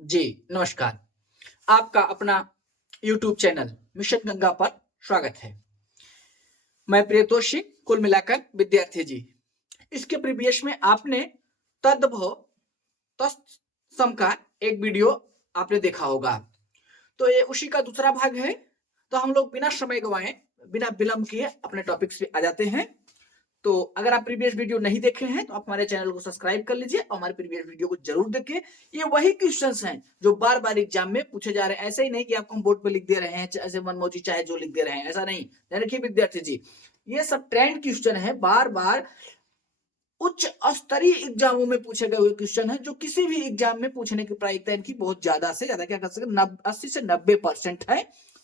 जी, नमस्कार। आपका अपना यूट्यूब चैनल मिशन गंगा पर स्वागत है। मैं प्रियतोषी, कुल मिलाकर विद्यार्थी जी। इसके प्रीवियस में आपने तद्भव तत्सम का एक वीडियो आपने देखा होगा। तो ये उसी का दूसरा भाग है। तो हम लोग बिना समय गवाए, बिना विलंब किए अपने टॉपिक्स पे आ जाते हैं। तो अगर आप प्रीवियस वीडियो नहीं देखे हैं तो आप हमारे चैनल को सब्सक्राइब कर लीजिए और हमारे प्रीवियस वीडियो को जरूर देखें। ये वही क्वेश्चंस हैं जो बार बार एग्जाम में पूछे जा रहे हैं। ऐसे ही नहीं कि आपको हम बोर्ड पे लिख दे रहे हैं, ऐसे मनमौजी चाहे जो लिख दे रहे हैं, ऐसा नहीं। ध्यान रखिए विद्यार्थी जी, ये सब ट्रेंड क्वेश्चन है, बार बार उच्च स्तरीय एग्जामों में पूछे गए हुए क्वेश्चन है, जो किसी भी एग्जाम में पूछने की प्रायिकता इनकी बहुत ज्यादा से ज्यादा क्या कर सकते 80 से 90% है।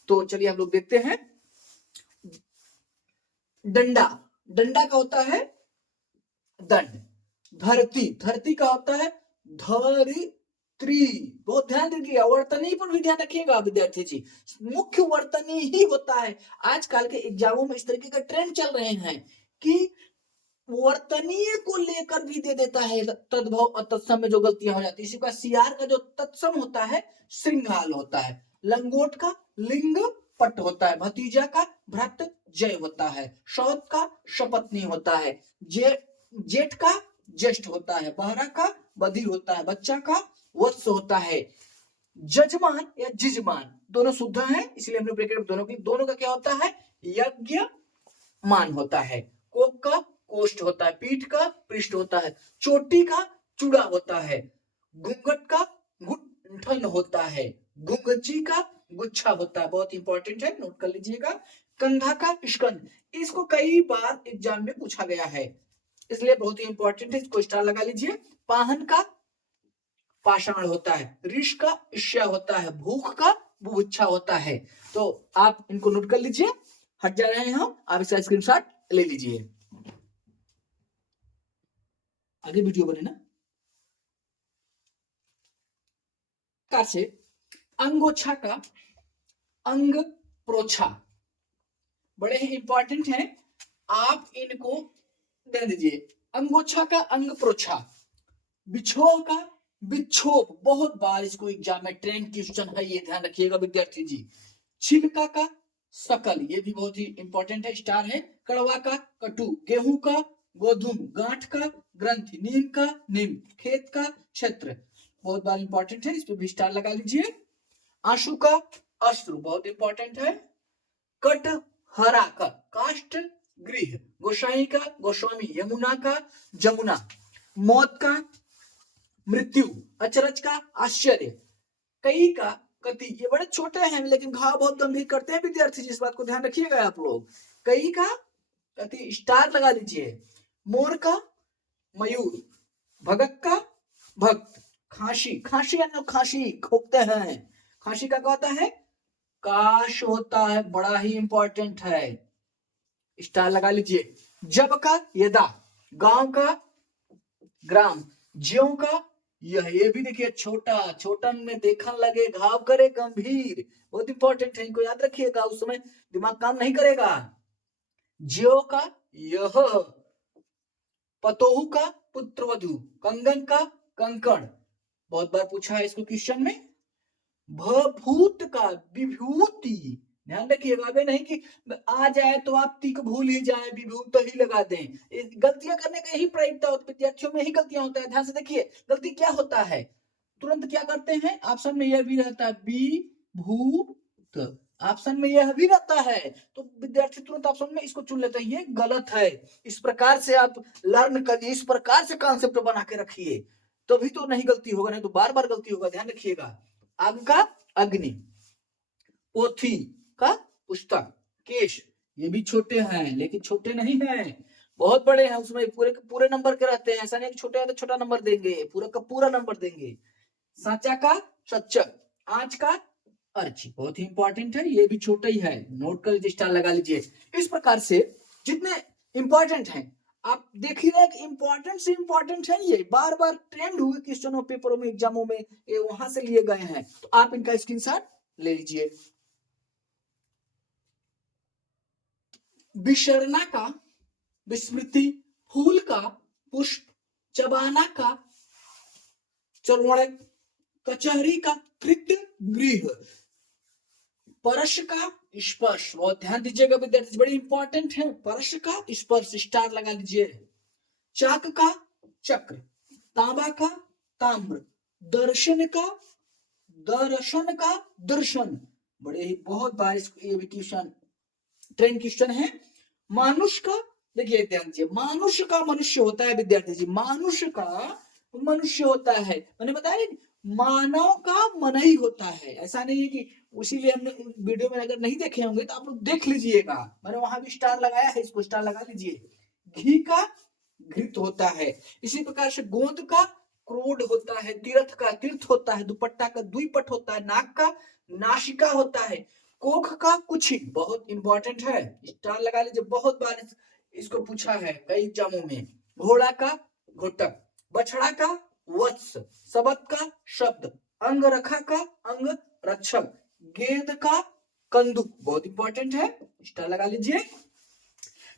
तो चलिए हम लोग देखते हैं। डंडा, डंडा का होता है दंड। धरती, धरती का होता है धरित्री। बहुत ध्यान रखिएगा, वर्तनी पर भी ध्यान रखिएगा विद्यार्थी जी। मुख्य वर्तनी ही होता है। आजकल के एग्जामों में इस तरीके का ट्रेंड चल रहे हैं कि वर्तनीय को लेकर भी दे देता है तद्भव और तत्सम में जो गलतियां हो जाती है। इसी का सीआर का जो तत्सम होता है श्रृंगाल होता है, लंगोट का लिंग पट होता है, भतीजा का भ्रत जय होता है, शौत का शपत्नी होता है, जेठ का ज्येष्ठ होता है, बहरा का बधिर होता है, बच्चा का वत्स होता है, जजमान या जिजमान दोनों शुद्ध हैं, इसलिए हमने ब्रैकेट दोनों की, दोनों का क्या होता है यज्ञ मान होता है, कोक का कोष्ठ होता है, पीठ का पृष्ठ होता है, चोटी का चूड़ा होता है, घूंघट का गुंठन होता है, घुंघची का गुच्छा होता है। बहुत इंपॉर्टेंट है, नोट कर लीजिएगा। कंधा का स्कंद, इसको कई बार एग्जाम में पूछा गया है, इसलिए बहुत ही इंपॉर्टेंट है, इसको स्टार लगा लीजिए। पाहन का पाषाण होता है, ऋष का ईर्ष्या होता है, भूख का बुभुक्षा होता है। तो आप इनको नोट कर लीजिए, हट जा रहे हैं हम, आप इसका स्क्रीनशॉट ले लीजिए। आगे वीडियो बने ना कार से। अंगोछा का अंग प्रोछा बड़े ही इंपॉर्टेंट हैं, आप इनको ध्यान दीजिए। अंगोछा का अंग प्रोछा, बिछोह का विक्षोभ, बहुत बार इसको एग्जाम में ट्रेंड क्वेश्चन है, ये ध्यान रखिएगा विद्यार्थी जी। छिलका का सकल, ये भी बहुत ही इंपॉर्टेंट है, स्टार है। कड़वा का कटु, गेहूं का गोधूम, गांठ का ग्रंथि, नीम का नीम, खेत का क्षेत्र, बहुत बार इंपॉर्टेंट है, इस पर भी स्टार लगा लीजिए। आंसू का अश्रु, बहुत इंपॉर्टेंट है। कट हरा का काष्ठ गृह, गोसाई का गोस्वामी, यमुना का जमुना, मौत का मृत्यु, अचरज का आश्चर्य, कई का कति, ये बड़े छोटे हैं लेकिन घाव बहुत गंभीर करते हैं विद्यार्थी जी, इस बात को ध्यान रखिएगा आप लोग। कई का कति स्टार लगा लीजिए। मोर का मयूर, भगत का भक्त, खांसी, खांसी यानी खांसी खोकते हैं, खांसी का क्या होता है काश होता है, बड़ा ही इंपॉर्टेंट है, स्टार लगा लीजिए। जब का यदा, गांव का ग्राम, ज्यों का यह, ये भी देखिए छोटा, छोटन में देखन लगे घाव करे गंभीर, बहुत इंपॉर्टेंट है, इनको याद रखिएगा, उस समय दिमाग काम नहीं करेगा। ज्यो का यह, पतोहू का पुत्रवधु, कंगन का कंकण, बहुत बार पूछा है इसको क्वेश्चन में। भभूत का विभूति, ध्यान रखिएगा, अबे नहीं कि आ जाए तो आप तिक भूल ही जाए, विभूत ही लगा दें, गलतियां करने का यही प्रायिकता होता है विद्यार्थियों में, यही गलतियां होता है। ध्यान से देखिए गलती क्या होता है, तुरंत क्या करते हैं, ऑप्शन में यह भी रहता है विभूत, ऑप्शन में यह भी रहता है, तो विद्यार्थी तुरंत ऑप्शन में इसको चुन लेते हैं, ये गलत है। इस प्रकार से आप लर्न करिए, इस प्रकार से कॉन्सेप्ट बना के रखिए, तभी तो नहीं गलती होगा, नहीं तो बार बार गलती होगा, ध्यान रखिएगा। आग का अग्नि, पोथी का पुस्तक, केश, ये भी छोटे हैं लेकिन छोटे नहीं हैं, बहुत बड़े हैं, उसमें पूरे पूरे नंबर के रहते हैं, ऐसा नहीं कि छोटे हैं तो छोटा नंबर देंगे, पूरा का पूरा नंबर देंगे। सांचा का सच्चक, आंच का अर्ची, बहुत ही इंपॉर्टेंट है, ये भी छोटा ही है, नोट कर लीजिए, स्टार लगा लीजिए। इस प्रकार से जितने इंपॉर्टेंट हैं आप देख ही रहे, इंपॉर्टेंट से इंपॉर्टेंट है, ये बार बार ट्रेंड हुए क्वेश्चनों पेपरों में, एग्जामों में, ये वहां से लिए गए हैं, तो आप इनका स्क्रीनशॉट ले लीजिए। विशरणा का विस्मृति, फूल का पुष्प, चबाना का चर्वणक, कचहरी का कृत गृह, परश का स्पर्श, बहुत ध्यान दीजिएगा विद्यार्थी, बड़ी इंपॉर्टेंट है, परश का स्पर्श, स्टार लगा लीजिए। चाक का चक्र, तांबा का ताम्र, दर्शन का दर्शन, बड़े ही बहुत बार ये भी क्वेश्चन ट्रेन क्वेश्चन है। मानुष का, देखिए ध्यान दीजिए, मानुष का मनुष्य होता है विद्यार्थी जी, मानुष का मनुष्य होता है, मैंने बताया मानव का मन ही होता है, ऐसा नहीं है कि उसीलिए हमने वीडियो में अगर नहीं देखे होंगे तो आप लोग देख लीजिएगा, मैंने वहां भी स्टार लगाया है, इसको स्टार लगा लीजिए। घी का घृत होता है, इसी प्रकार से गोंद का क्रोध होता है, तीर्थ का तीर्थ होता है, दुपट्टा का द्विपट होता है, नाक का नासिका होता है, कोख का कुछ, बहुत इंपॉर्टेंट है, स्टार लगा लीजिए, बहुत बार इसको पूछा है कई एग्जामों में। घोड़ा का घोटक, बछड़ा का वत्स, सबत का शब्द, अंग रखा का अंग रक्षक, गेंद का कंदुक, बहुत इंपॉर्टेंट है, स्टार लगा लीजिए।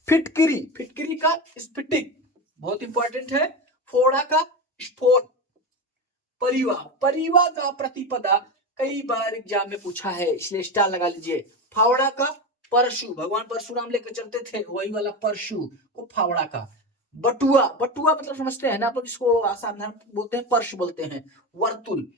फिटकिरी, फिटकिरी का स्फटिक, बहुत इंपॉर्टेंट है। फोड़ा का स्फोट, परिवा, परिवा का प्रतिपदा, कई बार एग्जाम में पूछा है, इसलिए स्टार लगा लीजिए। फावड़ा का परशु, भगवान परशुराम लेकर चलते थे, वही वाला परशु को फावड़ा का। बटुआ, बटुआ मतलब समझते हैं ना आप लोग, इसको आसान बोलते हैं, पर्श बोलते हैं। वर्तुल,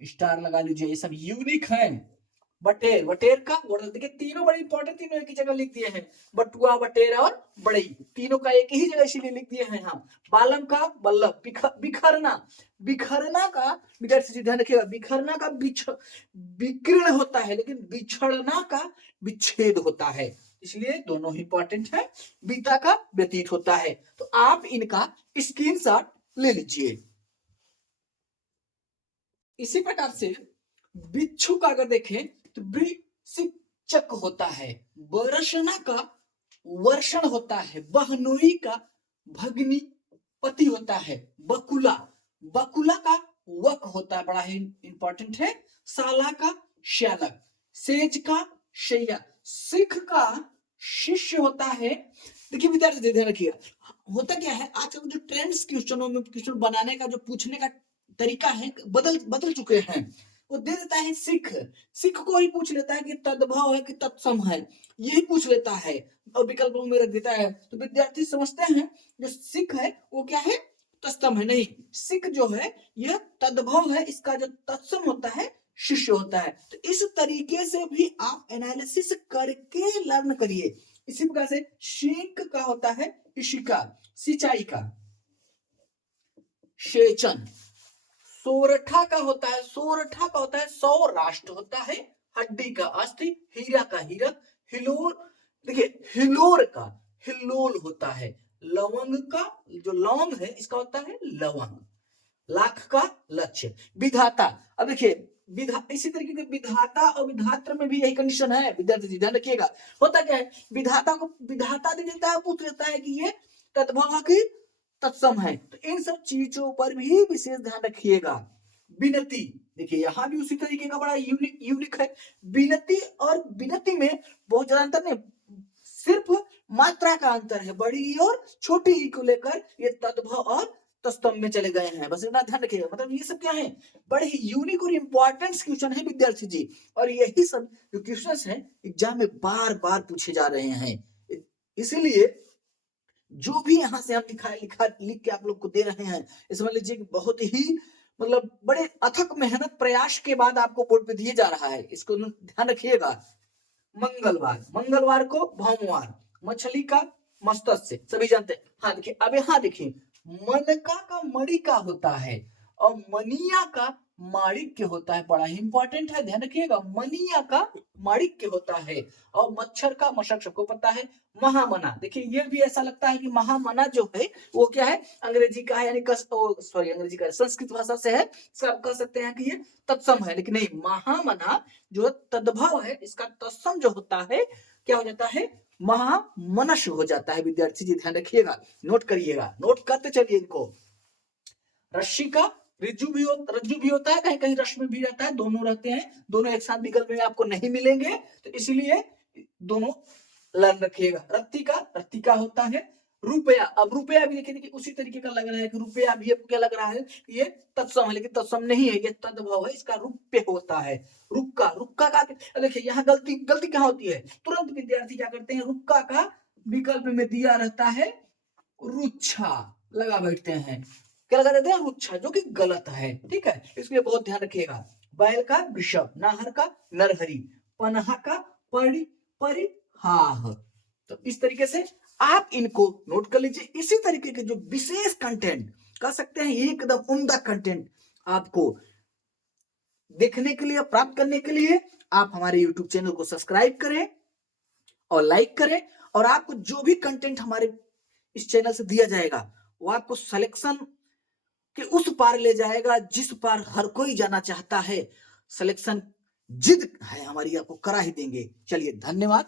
स्टार लगा लीजिए, ये सब यूनिक है। बटेर, बटेर का वर्णन, देखिए तीनों बड़े इंपॉर्टेंट, तीनों एक ही जगह लिख दिए हैं, बटुआ बटेर और बड़ई, तीनों का एक ही जगह इसीलिए लिख दिए हैं हम। बालम का बल्लभ, बिखरना, बिखरना का विद्यार्थी ध्यान रखिएगा, बिखरना का विकीर्ण होता है, लेकिन बिछड़ना का विच्छेद होता है, इसलिए दोनों ही इंपॉर्टेंट है। बीता का व्यतीत होता है, तो आप इनका स्क्रीनशॉट ले लीजिए। इसी प्रकार से बिच्छू का अगर देखें तो वृश्चिक होता है, वर्षना का वर्षण होता है, बहनोई का भगनी पति होता है, बकुला, बकुला का वक होता है, बड़ा ही इंपॉर्टेंट है। साला का श्यालक, सेज का शैया, सिख का शिष्य होता है। देखिए विद्यार्थी ध्यान रखिएगा, होता क्या है आजकल जो ट्रेंड्स क्वेश्चनों में क्वेश्चन बनाने का जो पूछने का तरीका है बदल चुके हैं, वो दे देता है सिख, सिख को ही पूछ लेता है कि तद्भव है कि तत्सम है, यही पूछ लेता है और विकल्पों में रख देता है, तो विद्यार्थी समझते हैं जो सिख है वो क्या है, तत्सम है, नहीं, सिख जो है यह तद्भव है, इसका जो तत्सम होता है शिष्य होता है। तो इस तरीके से भी आप एनालिसिस करके लर्न करिए। इसी प्रकार से शेक का होता है इशिका, सिंचाई का, सेचन, सोरठा का होता है, सोरठा का होता है सौराष्ट्र होता है, हड्डी का अस्थि, हीरा का हीरक, हिलोर, देखिए हिलोर का हिल्लोल होता है, लवंग का जो लौंग है इसका होता है लवंग, लाख का लक्ष्य, विधाता, अब देखिए इसी तरीके के विधाता और विधात्र में भी यही कंडीशन है विद्यार्थी जी ध्यान रखिएगा। होता क्या है, विधाता को विधाता दे देता है, पूछ लेता है कि ये तद्भव की तत्सम है, तो इन सब चीजों पर भी विशेष ध्यान रखिएगा। विनती, देखिए यहां भी उसी तरीके का बड़ा यूनिक है, विनती और विनती में बहुत ज्यादा अंतर नहीं, सिर्फ मात्रा का अंतर है, बड़ी और छोटी ई को लेकर ये तद्भव और तत्सम में चले गए हैं, बस इतना ध्यान रखिएगा। मतलब ये सब क्या है, बड़े ही यूनिक और इंपॉर्टेंट क्वेश्चन है विद्यार्थी जी, और यही सब जो क्वेश्चन है एग्जाम में बार बार पूछे जा रहे हैं, इसीलिए जो भी यहाँ से हम लिख के आप लोग को दे रहे हैं, समझ लीजिए कि बहुत ही मतलब बड़े अथक मेहनत प्रयास के बाद आपको बोर्ड पे दिए जा रहा है, इसको ध्यान रखिएगा। मंगलवार, मंगलवार को भौमवार, मछली का मत्स्य, सभी जानते हैं। हाँ देखिए, अब यहाँ देखिए मनका का मणिका होता है और मनिया का माणिक्य होता है, बड़ा ही इंपॉर्टेंट है, ध्यान रखिएगा, मनिया का माणिक्य होता है, और मच्छर का मशक सबको पता है, महामना, देखिए ये भी ऐसा लगता है कि महामना जो है वो क्या है, अंग्रेजी का है, यानी सॉरी अंग्रेजी का संस्कृत भाषा से है, सब कह सकते हैं कि ये तत्सम है, लेकिन नहीं, महामना जो तद्भव है इसका तत्सम जो होता है क्या हो जाता है, महामनस हो जाता है। विद्यार्थी जी ध्यान रखिएगा, नोट करिएगा, नोट करते चलिए इनको। रश्मि का रज्जु भी होता है, कहीं कहीं रश्मि भी रहता है, दोनों रहते हैं, दोनों एक साथ विकल्प में आपको नहीं मिलेंगे, तो इसीलिए दोनों लर्न रखिएगा। रत्ती का होता है रुपया, अब रुपया भी देखिए उसी तरीके का लग रहा है कि रुपया भी आपको क्या लग रहा है, ये तत्सम है, लेकिन तत्सम नहीं है, ये तद्भव है, इसका रुप्य होता है। रुक्का, रुक्का का देखिए यहाँ गलती गलती क्या होती है, तुरंत विद्यार्थी क्या करते हैं, रुक्का का विकल्प में दिया रहता है रुच्छा, लगा बैठते हैं, क्या लगा देते हैं, रुच्छा, जो कि गलत है। ठीक है, इसलिए बहुत ध्यान रखिएगा। बैल का वृषभ, नाहर का नरहरि, पनहा का परि परिहाह। तो इस तरीके से आप इनको नोट कर लीजिए। इसी तरीके के जो विशेष कंटेंट कह सकते हैं एकदम उम्दा कंटेंट आपको देखने के लिए, प्राप्त करने के लिए आप हमारे YouTube चैनल को सब्सक्राइब करें और लाइक करें, और आपको जो भी कंटेंट हमारे इस चैनल से दिया जाएगा वो आपको सिलेक्शन के उस पार ले जाएगा जिस पार हर कोई जाना चाहता है। सिलेक्शन जिद है हमारी, आपको करा ही देंगे। चलिए, धन्यवाद।